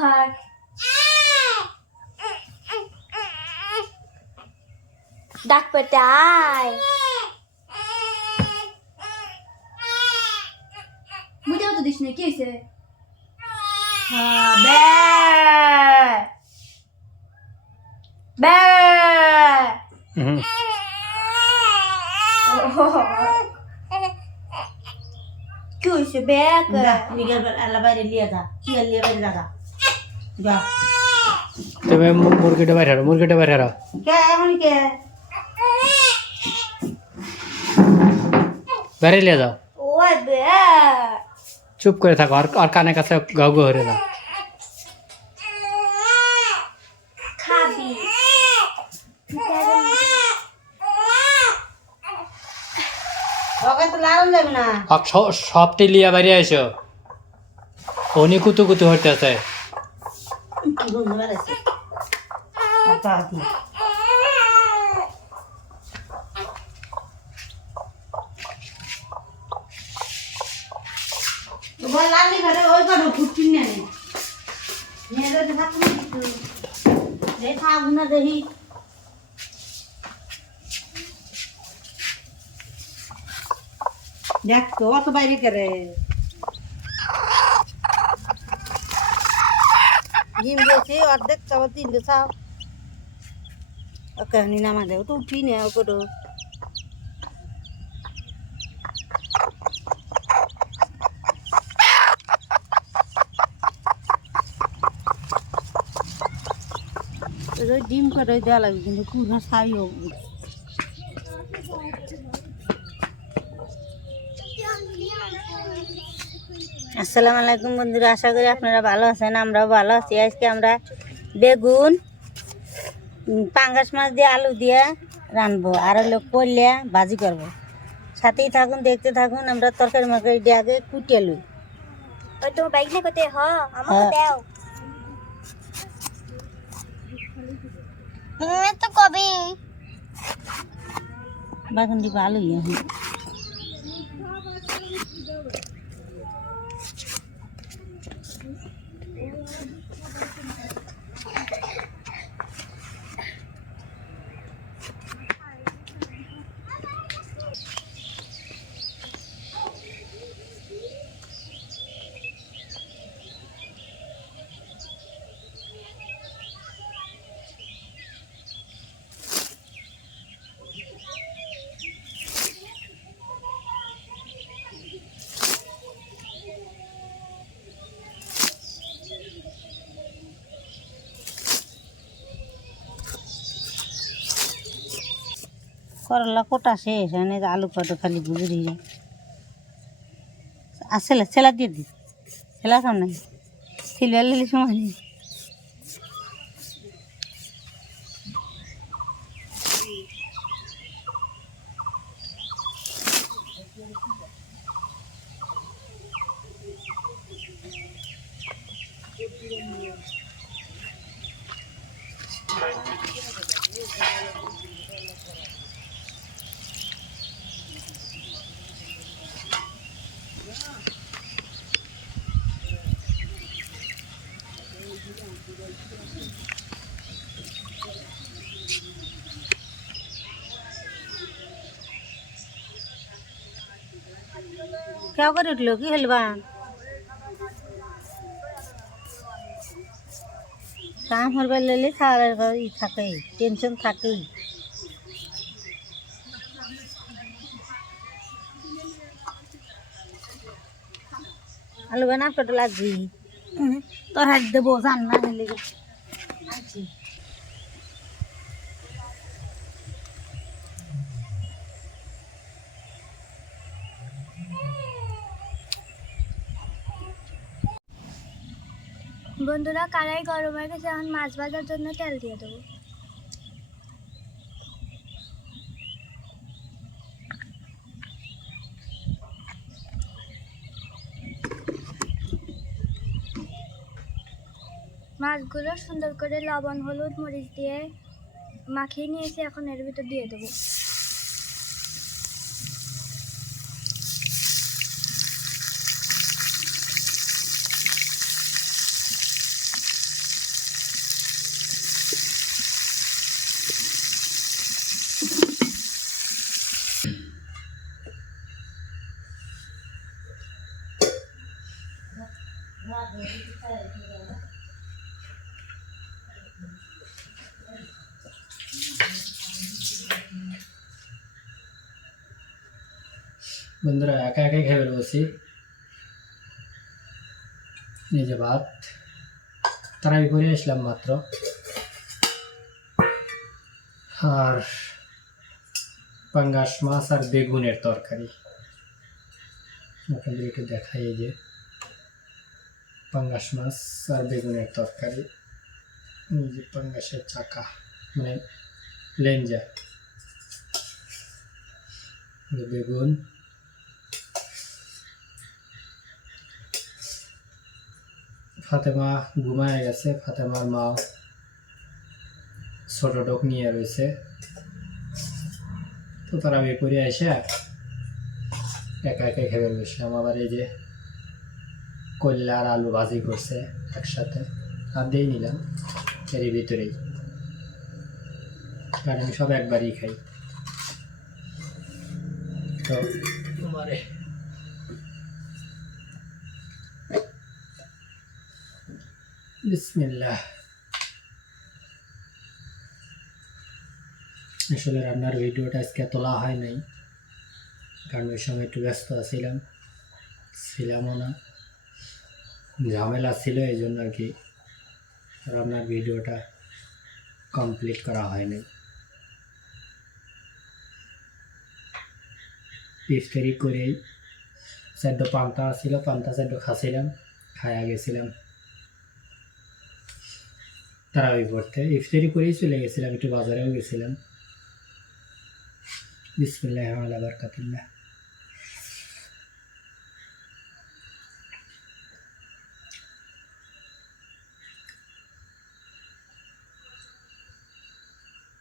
ভাই ডাক পেতে আয় মুইটাও তো দিস না কি হয়েছে বে বে কি হয়েছে বে নিগের আল্লাহ বাইরে লিয়ে যা কি লিয়ে বাইরে যা যা তুমি মুরগিটা বাইরে হারো কে এখন কে বাইরে লিয়ে যাও ওই বে চুপ করে থাকো আর কানে কাছে গাও গাও হরে দাও খাবি ওকে তো লাগান যাবে না আর সবটি লিয়া বাইরে আইসো উনি কুতু কুতু হতে আছে কি বলতে পারছে আচ্ছা কি তো বল লালি ঘরে ওই করে ফুটকিন নেই নিয়ে যেতে থাকুন কিছু দেখা আগুনা দেখি দেখ তো অত বাইরে করে ডিম দিয়েছি অর্ধেক চাওয়া তিনটে চাও ওকে নামা দেবো তো উঠি না ওকে ডিম করে দেওয়া লাগবে কিন্তু কুড়া ছাইও আসসালামু আলাইকুম বন্ধুরা, আশা করি আপনারা ভালো আছেন। আমরাও ভালো আছি। আজকে আমরা বেগুন পাঙ্গাস মাছ দিয়ে আলু দিয়ে রানবো আর হলো কইলা ভাজি করব। সাথেই থাকুন, দেখতে থাকুন। আমরা তরকারি মরকারি দিয়ে আগে কুটিয়ে লই। ওই তো বাইক না কোতে হ আমাকে দাও তো কবে বাগুন দি ভালো ইয়ে করলা কোটা শেষ, এনে আলু কটা খালি বুঝে দিয়ে যায়। আর ছেলা দিয়ে দিই, ছেলা সামনে সিলভার লিলি সময় নেই। क्या कर उठलो कि हलवा काम हरবার লেলে থাকেই টেনশন থাকেই। আলু বানা কত লাগবি তোর হাত দেবো জান না লেগে আছি। বন্ধুরা কড়াই গরম হয়ে গেছে, এখন মাছ ভাজার জন্য তেল দিয়ে দেবো। মাছগুলো সুন্দর করে লবণ হলুদ মরিচ দিয়ে মাখিয়ে নিয়েছি, এখন এর ভিতর দিয়ে দেবো। বন্ধুরা একা একাই খেয়ে বসি, এই যে ভাত তারাই করে আসলাম মাত্র, আর পাঙ্গাস মাছ আর বেগুনের তরকারি। আপনাদের একটু দেখাই, এই যে পাঙ্গাস মাছ আর বেগুনের তরকারি, এই যে পাঙ্গাসের চাকা মানে লেঞ্জা, বেগুন, ফাতেমা ঘুমায় গেছে, ফাতেমার মা ছোট ডোক নিয়ে রয়েছে, তো তারা বেপরে এসে একা একা খেয়ে বসলাম। আবার এই যে কল্যা আর আলু ভাজি করছে একসাথে, আর দিয়ে নিলাম এর ভিতরেই, কারণ আমি সব একবারই খাই। তো তোমারে বিসমিল্লাহ। আসলে রান্নার ভিডিওটা আজকে তোলা হয় নাই, কারণ ওই সময় একটু ব্যস্ত ছিলামও না, ঝামেলা ছিল, এই জন্য আর কি রান্নার ভিডিওটা কমপ্লিট করা হয়নি। ইফতারি করেই সেদ্ধ পান্তা ছিল, পান্তা সেদ্ধ খাচ্ছিলাম, খায়া গেছিলাম তারাবি পড়তে, ইফতারি করেই চলে গেছিলাম, একটু বাজারেও গেছিলাম। বিসমিল্লাহ ওয়া বারাকাতুল্লাহ।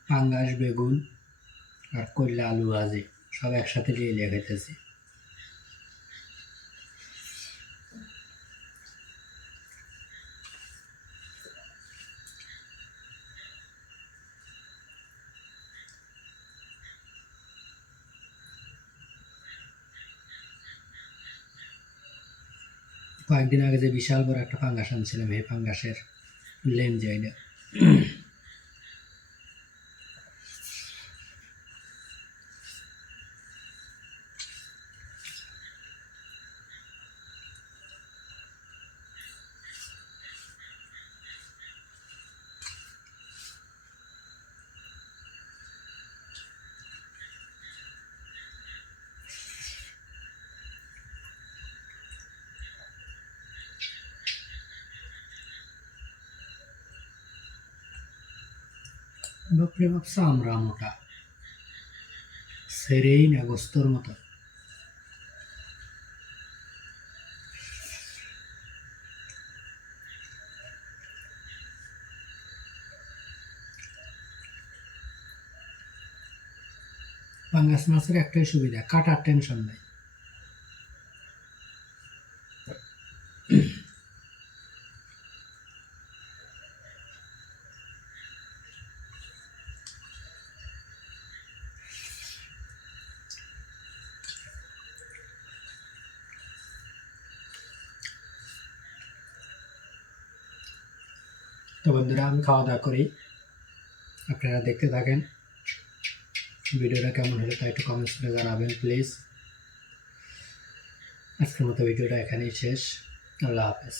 পাঙ্গাস, বেগুন আর কল্যা আলু ভাজি সব একসাথে দিয়ে খাইতেছি। কয়েকদিন আগে যে বিশাল বড় একটা পাঙ্গাস আনছিলাম, এই পাঙ্গাসের লেন যায় না। বাপরে বাপ, চামড়া মোটা, সেরেই না গোস্তর মতো। পাঙ্গাস মাছের একটাই সুবিধা, কাটার টেনশন নাই। তো বন্ধুরা, আমি খাওয়া দাওয়া করি, আপনারা দেখতে থাকেন। ভিডিওটা কেমন হলো তা একটু কমেন্টস করে জানাবেন প্লিজ। আজকের মতো ভিডিওটা এখানেই শেষ। আল্লাহ হাফেজ।